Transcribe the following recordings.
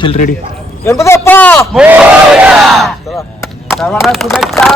चल रेडी गणपती बाप्पा चला. सर्वांना शुभेच्छा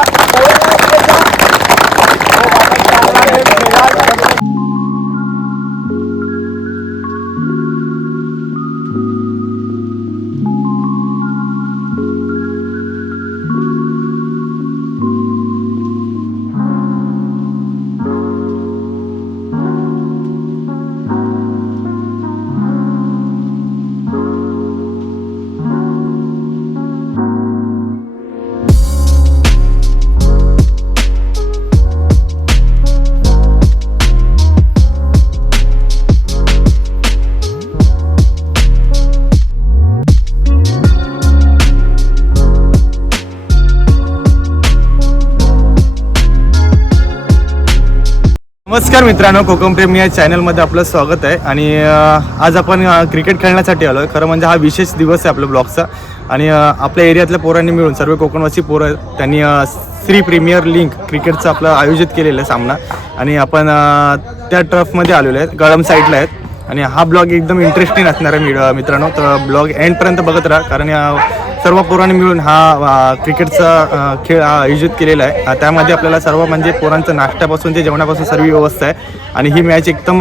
नमस्कार मित्रांनो कोकम प्रेमी या चॅनलमध्ये आपलं स्वागत आहे. आणि आज आपण क्रिकेट खेळण्यासाठी आलो आहे खरं म्हणजे हा विशेष दिवस आहे आपल्या ब्लॉगचा आणि आपल्या एरियातल्या पोरांनी मिळून सर्व कोकणवासी पोरं त्यांनी अं, श्री प्रीमियर लीग क्रिकेटचं आपलं आयोजित केलेलं आहे सामना. आणि आपण त्या ट्रफमध्ये आलेलो आहेत गळम साईडला आहेत. आणि हा ब्लॉग एकदम इंटरेस्टिंग असणार आहे मित्रांनो. तर ब्लॉग एंडपर्यंत बघत राहा कारण सर्व पोरांनी मिळून हा क्रिकेटचा खेळ आयोजित केलेला आहे. त्यामध्ये आपल्याला सर्व म्हणजे पोरांचं नाश्त्यापासून ते जेवणापासून सर्व व्यवस्था आहे. आणि ही मॅच एकदम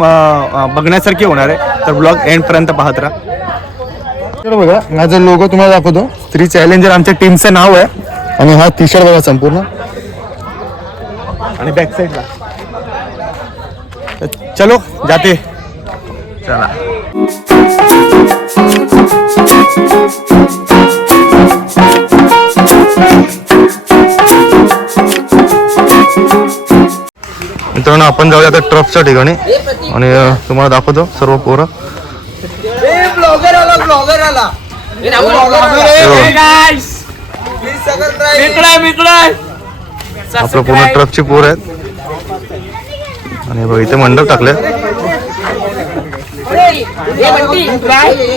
बघण्यासारखी होणार आहे. तर ब्लॉग एंडपर्यंत पाहत राहा. तर बघा माझा लोगो तुम्हाला दाखवतो. स्त्री चॅलेंजर आमच्या टीमचं नाव आहे. आणि हा टी शर्ट बघा संपूर्ण. आणि बॅक साईडला चलो जाते. चला. मित्रांनो आपण जाऊया आता ट्रफच्या ठिकाणी. आणि तुम्हाला दाखवतो सर्व पोरं. ब्लॉगर आला ब्लॉगर आला. आपलं पूर्ण ट्रफची पोर आहेत. आणि बघ इथे मंडप टाकले.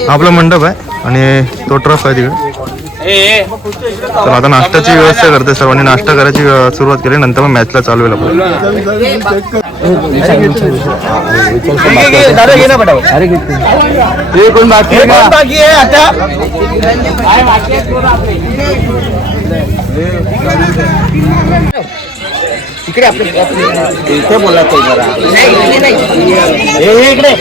आपला मंडप आहे. आणि तो ट्रफ आहे तिकडे. तर आता नाश्त्याची व्यवस्था करते सर्वांनी. नाश्ता करायची सुरुवात केली नंतर मग मॅचला चालू होईल आपण हे आहे? आता? इकडे आपले इथे बोला तो जरा. हे हे इकडे.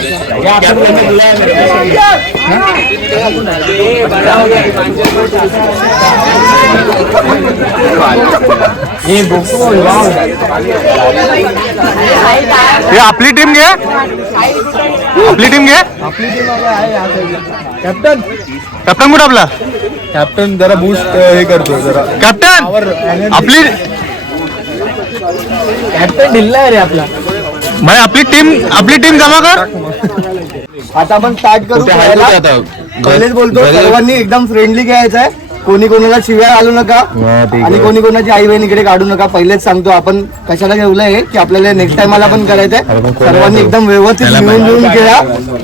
हे? हे आपली टीम घे. आपली टीम घे. कॅप्टन. कॅप्टन कुठं आपला? कॅप्टन जरा बूस्ट हे करतो जरा. कॅप्टन आपली कॅप्टन ढिल्ला आहे रे आपला भाई आपली टीम आपली टीम जमा कर. आता आपण स्टार्ट करू. पहिलेच बोलतो सर्वांनी एकदम फ्रेंडली खेळायचं आहे कोणी कोणाला शिव्या घालू नका आणि कोणी कोणाची आई बहीण इकडे काढू नका. पहिलेच सांगतो आपण कशाला ठेवलंय की आपल्याला नेक्स्ट टाइमला पण करायचंय. सर्वांनी एकदम व्यवस्थित मिळून मिळून खेळा.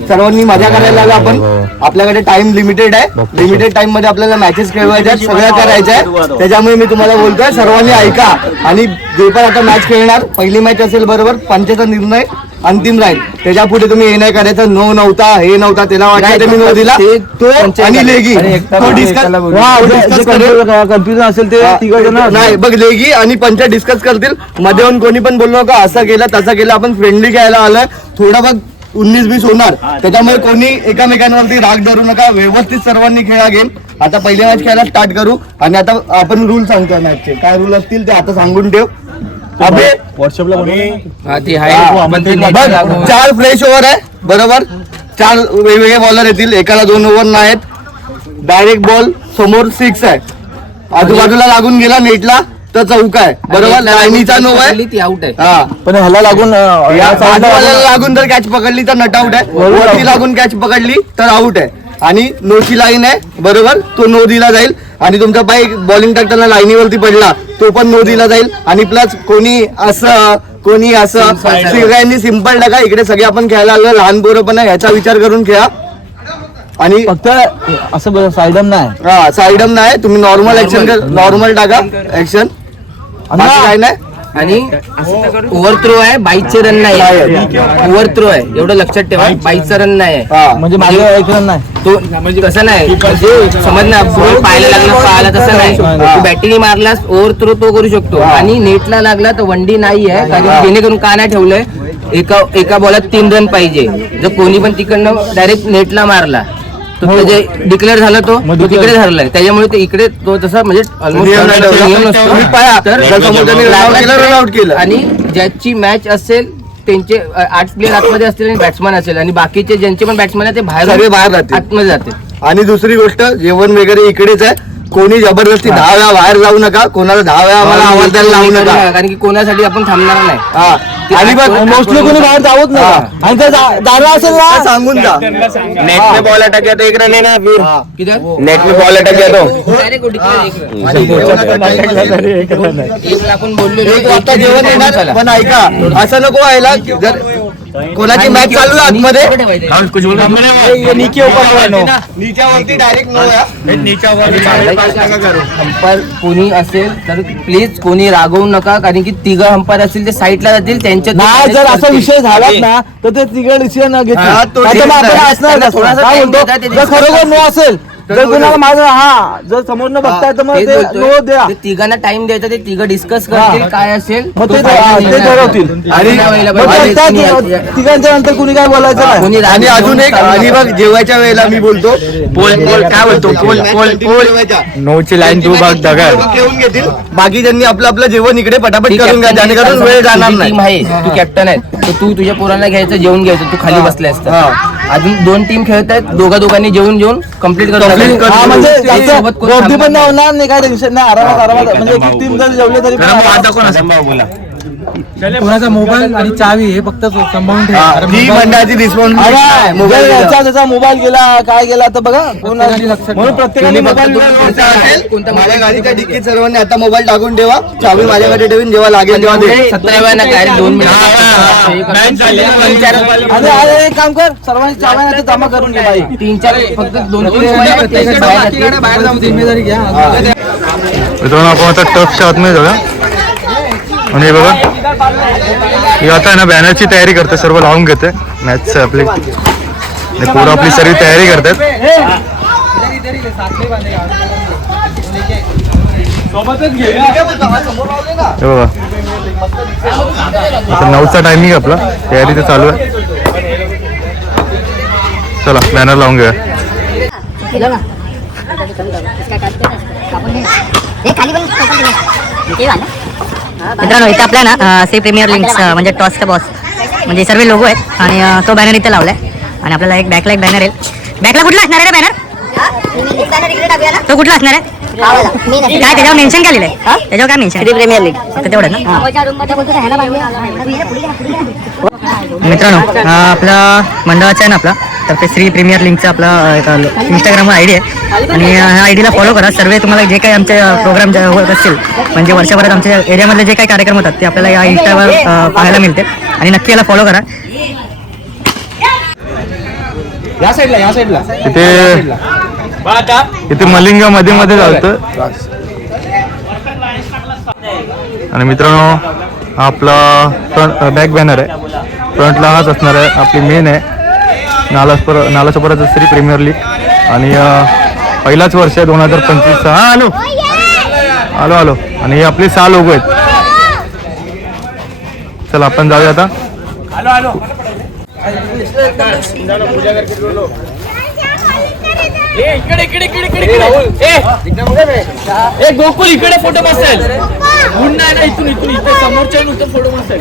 सर्वांनी मजा करायला लागला आपण. आपल्याकडे टाइम लिमिटेड आहे. लिमिटेड टाइममध्ये आपल्याला मॅचेस खेळवायच्या सगळ्या करायच्या त्याच्यामुळे मी तुम्हाला बोलतोय सर्वांनी ऐका. आणि जे पण आता मॅच खेळणार पहिली मॅच असेल बरोबर पंचाचा निर्णय. अंतिम राहील. त्याच्या पुढे तुम्ही हे नाही करायचं. नो नव्हता हे नव्हता त्याला वाटतं मी नो दिला. तो आणि लेगी. तो डिस्कस कन्फ्युजन असेल ते नाही बघ लेगी आणि पंच डिस्कस करतील. मध्ये येऊन कोणी पण बोललो का असं केलं तसं केलं आपण फ्रेंडली खेळायला आलोय. थोडा बघ उन्नीस बीस होणार. त्याच्यामुळे कोणी एकामेकांवरती राग धरू नका. व्यवस्थित सर्वांनी खेळा गेम आता पहिली मॅच खेळायला स्टार्ट करू. आणि आता आपण रूल सांगतोय मॅचचे काय रूल असतील ते आता सांगून ठेव. अबे! व्हॉट्सअपला हा. चार फ्रेश ओव्हर आहे बरोबर? चार वेगवेगळे बॉलर येतील. एकाला दोन ओव्हर नाहीत. डायरेक्ट बॉल समोर सिक्स आहे. आजूबाजूला लागून गेला नेटला तर चौका आहे. बरोबर? लाईनीचा नो आहे. ती आउट आहे. हा. पण ह्याला लागून अं, या या side ला बाजूवाल्याला लागून जर कॅच पकडली तर नट आउट आहे. वरती लागून कॅच पकडली तर आउट आहे. आणि नोची लाईन आहे बरोबर? तो नो दिला जाईल. आणि तुमचा पाय बॉलिंग टाकताना लाईनीवरती पडला. तो पण नो दिला जाईल. आणि प्लस कोणी असं कोणी असं सगळ्यांनी सिंपल टाका इकडे सगळे आपण खेळायला आलो लहान पोरं पण आहे याचा विचार करून खेळा. आणि फक्त असं साईडम नाही. हा साईडम नाही. तुम्ही नॉर्मल ऍक्शन नॉर्मल टाका. ऍक्शन काय नाही. आणि ओव्हर थ्रो आहे बाईकचे रन नाही ओव्हर थ्रो आहे एवढं लक्षात ठेवा बाईकचा रन नाही आहे. हा. म्हणजे माझं ऐकलं नाही. तो म्हणजे तसं नाही. म्हणजे समज ना बॉल पाहायला लागला पाहायला तसं नाही. तू बॅटिंग मारलास ओव्हर थ्रो तो करू शकतो. आणि नेटला लागला तर वनडी नाही आहे. कारण जेणेकरून का नाही ठेवलंय? एका एका बॉलात तीन रन पाहिजे. जर कोणी पण तिकडनं डायरेक्ट नेटला मारला त्याचे डिक्लेअर झाला तो तो तिकडे धरलाय. त्याच्यामुळे ते इकडे तो तसा म्हणजे नियम नाही ठेवला. ऑलमोस्ट तुम्ही पाहा, जर समोरच्याने run out केलं, run out केलं. आणि ज्याची मॅच असेल त्यांचे अ, आठ प्लेअर आतमध्ये असतील आणि बॅट्समॅन असेल. आणि बाकीचे ज्यांचे पण बॅट्समॅन आहे ते बाहेर सगळे बाहेर राहतील. आतमध्ये जातील. आणि दुसरी गोष्ट जेवण वगैरे इकडेच आहे. कोणी जबरदस्ती दहा वेळा बाहेर जाऊ नका. कोणाला दहा वेळा आम्हाला आवाज द्यायला लावू नका. कारण की कोणासाठी आपण थांबणार नाही. हा. आणि बघ मोस्टली कोणी बाहेर जावत नाही आणि ते जा- दादा असेल काय ना सांगून जा. नेट में बॉल अटक गया तो एक रन है. ना फिर नेट में बॉल अटक गया तो Direct declare एक run. आणि एक run आपण बोललो एक वाजता जेवण येणार पण ऐका असं नको व्हायला. की जर कोणाची मॅच चालू आहे आतमध्ये नीच्यावरती डायरेक्ट नो अंपायर कोणी असेल तर प्लीज कोणी रागवू नका कारण की तिघ अंपायर असतील ते साईडला जातील त्यांच्या नाही जर असा विषय झालाच ना तर ते तिकडे डिसिजन हा, घेतला? थोडासा खरोखर नो असेल जर कुणाला माझं हा जर समोरनं बघताय तर मग ते. नो द्या. ते तिघांना टाइम द्यायचा ते तिघ डिस्कस करतील काय असेल. मग तो ठरवतील. आणि- मग. त्या- त्या- तिघांच्या नंतर कुणी काय बोलायचं नाही. कोणी आणि अजून एक आणि. बघ जेवायच्या वेळेला मी बोलतो. पोल पोल काय बोलतो पोल पोल पोल नऊची लाईन तू बघ दगड ठेवून घेतील. बाकी ज्यांनी आपलं आपलं जेवण इकडे पटापट करून घ्या जेणेकरून वेळ जाणार नाही. टीम आहे तू कॅप्टन आहे. तर तू तुझ्या पोरांना घ्यायचं जेवण घ्यायचं. तू खाली बसले असतं. अजून दोन टीम खेळत आहेत. दोघा दोघांनी जेवून जेवून कंप्लीट करत हा म्हणजे जास्त सोबत कोण गर्दी पण थांबणार नाही. होणार नाही काय टेन्शन नाही. आरामात आरामात. म्हणजे एक टीम जर जेवली तरी पण आरामात. बोला. कोणाचा मोबाईल आणि चावी हे फक्त सांभाळून ठेवा. हा, मोबाईल- याचा त्याचा मोबाईल गेला काय गेला तर बघा कोण प्रत्येकाने लक्षात म्हणून ठेवा. प्रत्येकाने मोबाईल कोणता माझ्या गाडीच्या डिक्कीत सर्वांनी आता मोबाईल टाकून ठेवा. चावी माझ्याकडे ठेवून जेव्हा लागेल तेव्हा दोन मिनिट अरे अरे एक काम कर. सर्वांनी चाव्या नाही तर जमा करून घे बाई. तीन चार फक्त दोन तीन प्रत्येकाने बाकीकडे बाहेर जाऊन जिम्मेदारी घ्या. मित्रांनो आपण आता टफच्या आतमध्ये जाऊया. आणि हे बघा. हे आता आहे ना बॅनरची तयारी करते सर्व लावून घेते. मॅच आपली. पोरं आपली सर्व तयारी करतात. बघा. आता नऊचा टायमिंग आपला. तयारी तर चालू आहे. चला बॅनर लावून घेऊया. खाली मित्रांनो इथं आपल्या ना सी प्रीमियर लिंक्स म्हणजे टॉसचा बॉस म्हणजे सर्व लोगो आहेत आणि तो बॅनर इथे लावलाय. आणि आपल्याला एक बॅकला एक बॅनर आहे बॅकला कुठला असणार आहे रे बॅनर. तो कुठला असणार आहे. काय त्याच्यावर मेन्शन केलेलं आहे? त्याच्यावर काय मेन्शन प्रीमियर लीग फक्त तेवढं ना. मित्रांनो आपला मंडळाचा आहे ना आपला तर ते श्री प्रीमियर लिंकचा आपला इंस्टाग्रामवर आय डी आहे. आणि ह्या आय डीला फॉलो करा. सर्व तुम्हाला जे काही आमचे प्रोग्राम होत असतील म्हणजे वर्षभरात आमच्या एरियामधले जे काही कार्यक्रम होतात ते आपल्याला या इंस्टावर पाहायला मिळते आणि नक्की याला फॉलो करा. या साईडला या साईडला इथे इथे मलिंगा मध्ये मध्ये चालतं. आणि मित्रांनो आपला फ्रंट बॅक बॅनर आहे. फ्रंटला हाच असणार आहे. आपली मेन आहे. नालासपर नालासोपराचं श्री प्रीमियर लीग आणि पहिलाच वर्ष आहे दोन हजार पंचवीसचा. हा आलो आलो आलो. आणि हे आपले सहा लोक आहेत. चला आपण जाऊया आता. एक गोकुल इकडे फोटो बसेल नाही ना इथून इथून इथे समोरच्या इथून फोटो बसेल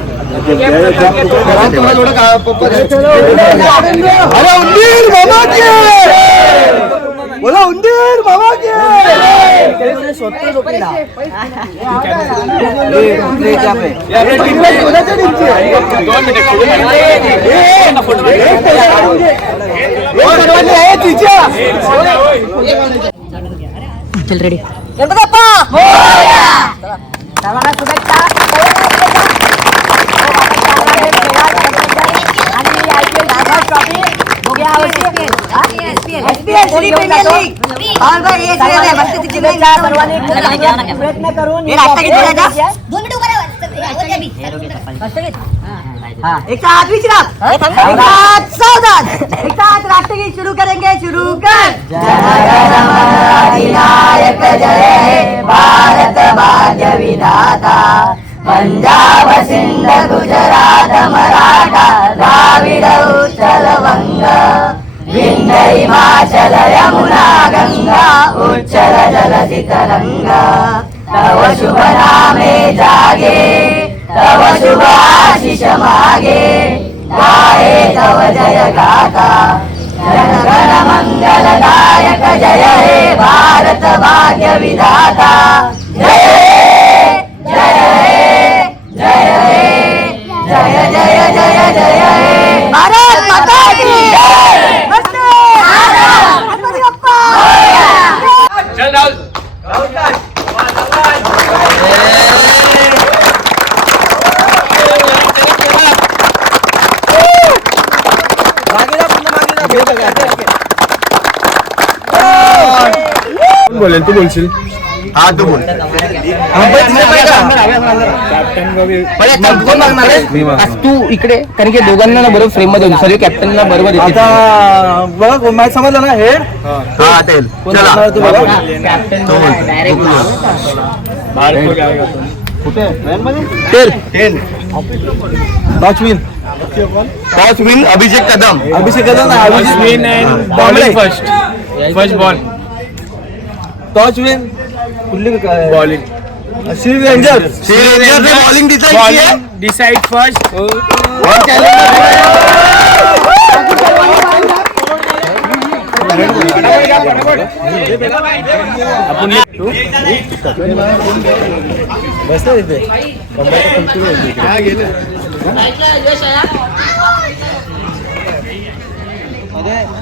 अरे उंदीर, बाबा के! बोला उंदीर बाबा के स्वतः चल रेडी आयपीएल ट्रॉफी बघूया एसपीएल श्री प्रीमियर लीग सर्वांनी प्रयत्न करून दोन मिनिट एक साथ विश्राम एक साथ सावधान एक साथ राष्ट्रगीत शुरू करेंगे शुरू कर भारत పంజాబ సింధ గుజరాత మరాఠా ద్రావిడ ఉచ్చల వంగ. వింద హిమాచల యమునా గంగా ఉచ్చల జల తవ శుభ జాగే తవ శుభ మాగే. గాయే తవ జయ గాత జన మంగళదాయక జయ హే భారత భాగ్య విధాత. జయ माता की मस्त गणपती बाप्पा चल राहुल बोलेल तू बोलशील हा तू बोल। आज तू इकडे कारण की दोघांना ना बरोबर फ्रेममध्ये होती. सर्व कॅप्टनला बरोबर येते. आता बघा कोण मॅच समजलं ना हेड हा तेल कोण करणार तू बघा ten toss win toss win Abhishek Kadam. Abhishek Kadam ना Abhishek win bowling first first ball toss win कुठली बॉलिंग श्री रेंजर बॉलिंग दिसायची आहे डिसाइड फर्स्ट बसला तिथे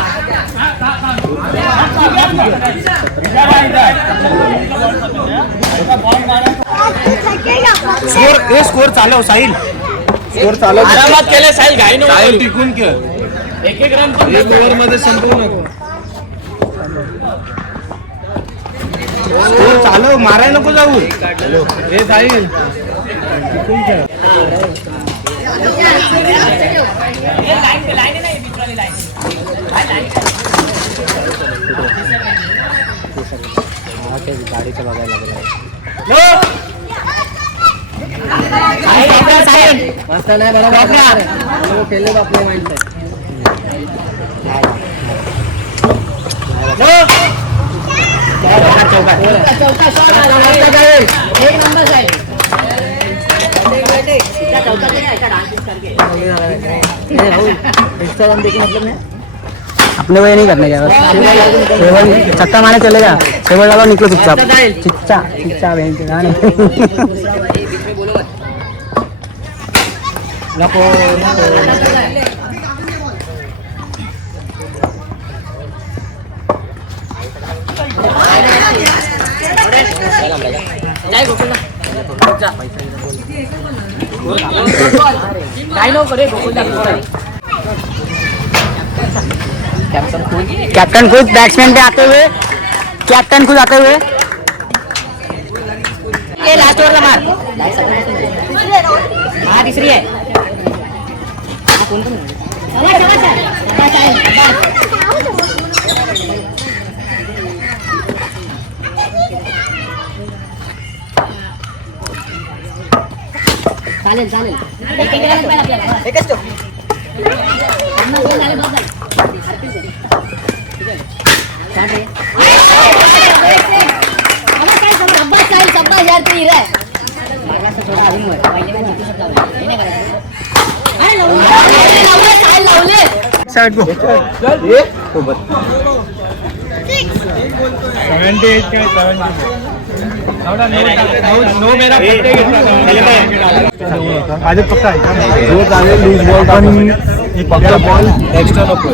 स्कोर हे स्कोर चालव साहिल. स्कोर चालव. आरामात केले साहिल घाई साहिल टिकून के एक एक रन एक ओव्हरमध्ये संपवू नको. स्कोर चालव माराय नको जाऊ. हे साहिल. टिकून खेळ. सगळे ते गाडीचं बघायला लागलं असं नाही बरोबर केले आपले माहिती एक नंबर साहेब चौथा तरी ऐका डान्स करके मतलब नाही अपने वही नहीं करने का केवल छक्का मारने चलेगा केवल लगा निकलो चुपचाप। चिच्चा चिच्चा बहन के गाने। कैप्टन खुद बैट्समैन पे आते हुए। कैप्टन खुद आते हुए। ये लास्ट ओवर मार हाँ तीसरी है। चालेल चालेल. एकच साइड को माझे फक्त ऐका जो चालेल लूज बॉल पण फक्त बॉल एक्स्ट्रा नको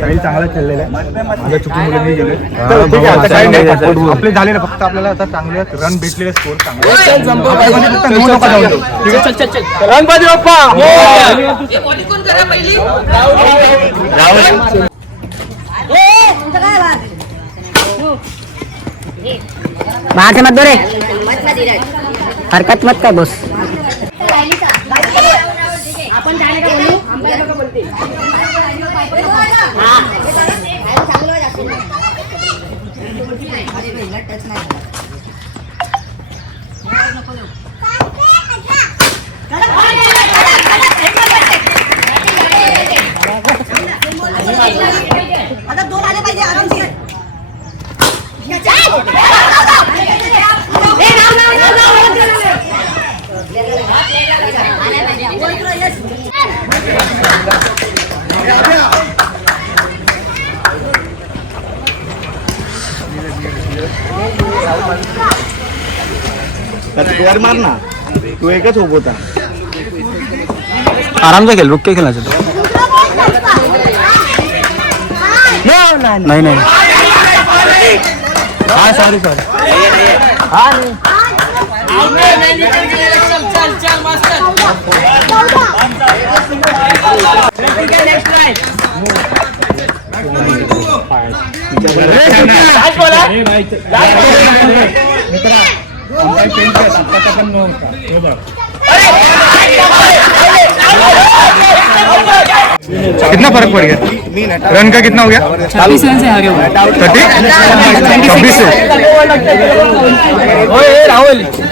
काही चांगला खेळलेला आहे. माझ्या चुकून मुलं नाही गेले. तर ठीक आहे, आता काही नाही. आपले झाले ना फक्त आपल्याला आता चांगले रन भेटलेले स्कोर चांगले. बाप्पा! काय बाहर से मत दो रे. हरकत मत कर बॉस. आपण जाणे का बोलू? अंपायर लोक बोलते हा. आता दोन आले पाहिजे आरामशीर मारना तू एक होता. आराम से खेल रुक के खेलना चाहिए नहीं नहीं. हाँ सॉरी सॉरी हाँ नहीं. कितना फ़र्क पड़ गया? रन का कितना हो गया? छब्बीस रन से आगे हुआ। थर्टी? छब्बीस से। राहुल।